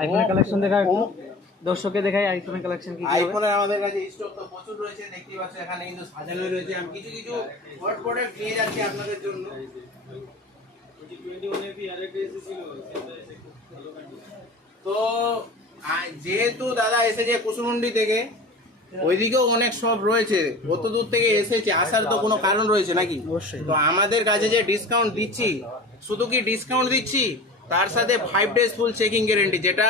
আইফোনের কালেকশন দেখা একটু দর্শককে দেখাই আইফোনের কালেকশন কি কি হবে। আইফোনের আমাদের কাছে স্টক তো প্রচুর রয়েছে, দেখতেই পাচ্ছেন এখানে কিন্তু সাজানো রয়েছে। আমি কিছু কিছু হট প্রোডাক্ট নিয়ে যাচ্ছি আপনাদের জন্য। তো যেহেতু দাদা এসেছে কুসুমুন্ডি থেকে, ওইদিকেও অনেক শপ রয়েছে, অত দূর থেকে এসেছে, আসার তো কোনো কারণ রয়েছে নাকি? অবশ্যই। তো আমাদের কাছে যে ডিসকাউন্ট দিচ্ছি, শুধু কি ডিসকাউন্ট দিচ্ছি, তার সাথে 5 days ফুল চেকিং গ্যারেন্টি। যেটা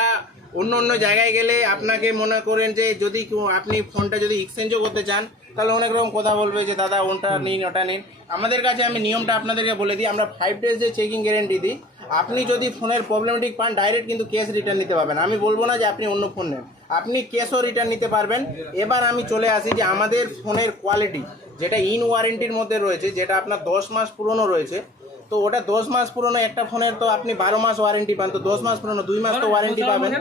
অন্য অন্য জায়গায় গেলে আপনাকে মনে করেন যে যদি আপনি ফোনটা যদি এক্সচেঞ্জও করতে চান, তাহলে অনেক রকম কথা বলবে যে দাদা ওটা নিন ওটা নিন। আমাদের কাছে আমি নিয়মটা আপনাদেরকে বলে দিই, আমরা 5 days যে চেকিং গ্যারেন্টি দিই। আপনি যদি ফোনের প্রবলেমেটিক পান, ডাইরেক্ট কিন্তু ক্যাশ রিটার্ন নিতে পারবেন। আমি বলবো না যে আপনি অন্য ফোন নেন, আপনি ক্যাশও রিটার্ন নিতে পারবেন। এবার আমি চলে আসি যে আমাদের ফোনের কোয়ালিটি যেটা ইন ওয়ারেন্টির মধ্যে রয়েছে, যেটা আপনার 10 মাস পুরনো রয়েছে। তো ওটা 10 মাস পুরনো একটা ফোনের তো আপনি 12 মাস ওয়ারেন্টি পান, তো 10 মাস পুরনো 2 মাস তো ওয়ারেন্টি পাবেন।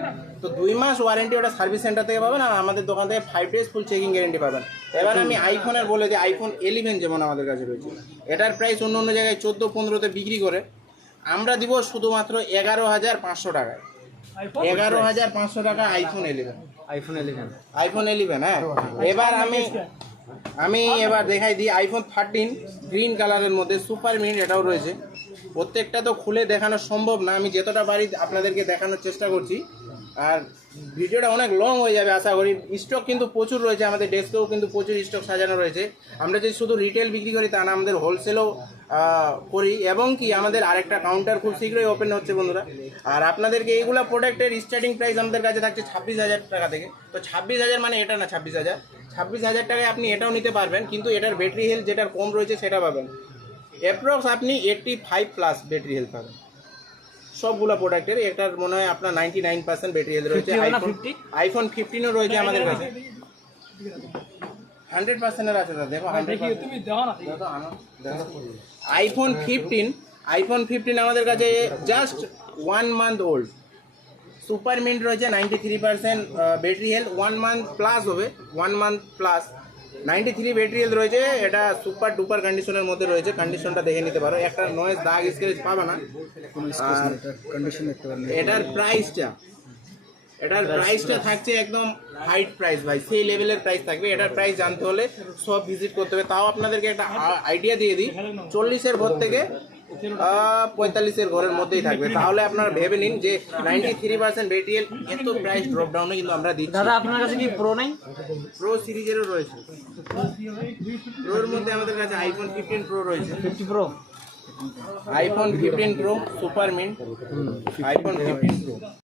তো 2 মাস ওয়ারেন্টি ওটা সার্ভিস সেন্টার থেকে পাবেন, আর আমাদের দোকান থেকে 5 days ফুল চেকিং গ্যারেন্টি পাবেন। এবার আমি আইফোনের বলে দিই, আইফোন 11 যেমন আমাদের কাছে রয়েছে, এটার প্রাইস অন্য অন্য জায়গায় 14-15তে বিক্রি করে, আমরা দিব শুধুমাত্র 11,500 টাকায়। 11,500 টাকা আইফোন 11। আইফোন 11 হ্যাঁ। এবার আমি এবার দেখাই দিই আইফোন 13 গ্রিন কালারের মধ্যে সুপার মিন্ট, এটাও রয়েছে। প্রত্যেকটা তো খুলে দেখানো সম্ভব না, আমি যতটা পারি আপনাদেরকে দেখানোর চেষ্টা করছি, আর ভিডিওটা অনেক লং হয়ে যাবে আশা করি। স্টক কিন্তু প্রচুর রয়েছে, আমাদের ডেস্কেও কিন্তু প্রচুর স্টক সাজানো রয়েছে। আমরা যদি শুধু রিটেল বিক্রি করি তা না, আমাদের হোলসেলও করি, এবং কি আমাদের আরেকটা কাউন্টার খুব শীঘ্রই ওপেন হচ্ছে বন্ধুরা। আর আপনাদেরকে এইগুলো প্রোডাক্টের স্টার্টিং প্রাইস আমাদের কাছে থাকছে 26,000 টাকা থেকে। তো 26,000 মানে এটা না, 26,000 টাকায় আপনি এটাও নিতে পারবেন, কিন্তু এটার ব্যাটারি হেলথ যেটার কম রয়েছে সেটা পাবেন। অ্যাপ্রক্স আপনি 85+ ব্যাটারি হেলথ পাবেন সবগুলো প্রোডাক্টের। এটার মনে হয় আপনার 99% ব্যাটারি হেলথ রয়েছে। আইফোন 15ও রয়েছে আমাদের কাছে, 100% আছে দাদা। দেখো আইফোন 15 আমাদের কাছে just 1 month old. Super mint রয়েছে 93% ব্যাটারি হেলথ, 1 month প্লাস হবে, 1 month প্লাস 93 ব্যাটারি হেলথ রয়েছে। এটা সুপার ডুপার কন্ডিশনের মধ্যে রয়েছে, কন্ডিশনটা দেখে নিতে পারো, একটা নয়েজ দাগ স্ক্র্যাচ পাবে না। এটার প্রাইসটা থাকছে একদম হাইট প্রাইস ভাই, সেই লেভেলের প্রাইস থাকবে। এটার প্রাইস জানতে হলে সব ভিজিট করতে হবে। তাও আপনাদেরকে একটা আইডিয়া দিয়ে দিই, 40-এর ঘর থেকে 45-এর ঘরের মধ্যেই থাকবে। তাহলে আপনারা ভেবে নিন যে 93% ব্যাটারি হেলথ, এত প্রাইস ড্রপ ডাউনে কিন্তু আমরা দিচ্ছি। দাদা আপনার কাছে কি প্রো নাই? প্রো সিরিজেরও রয়েছে, প্রোর মধ্যে আমাদের কাছে আইফোন 15 প্রো রয়েছে, 50 pro, iPhone 15 pro super mint, iPhone 15 pro.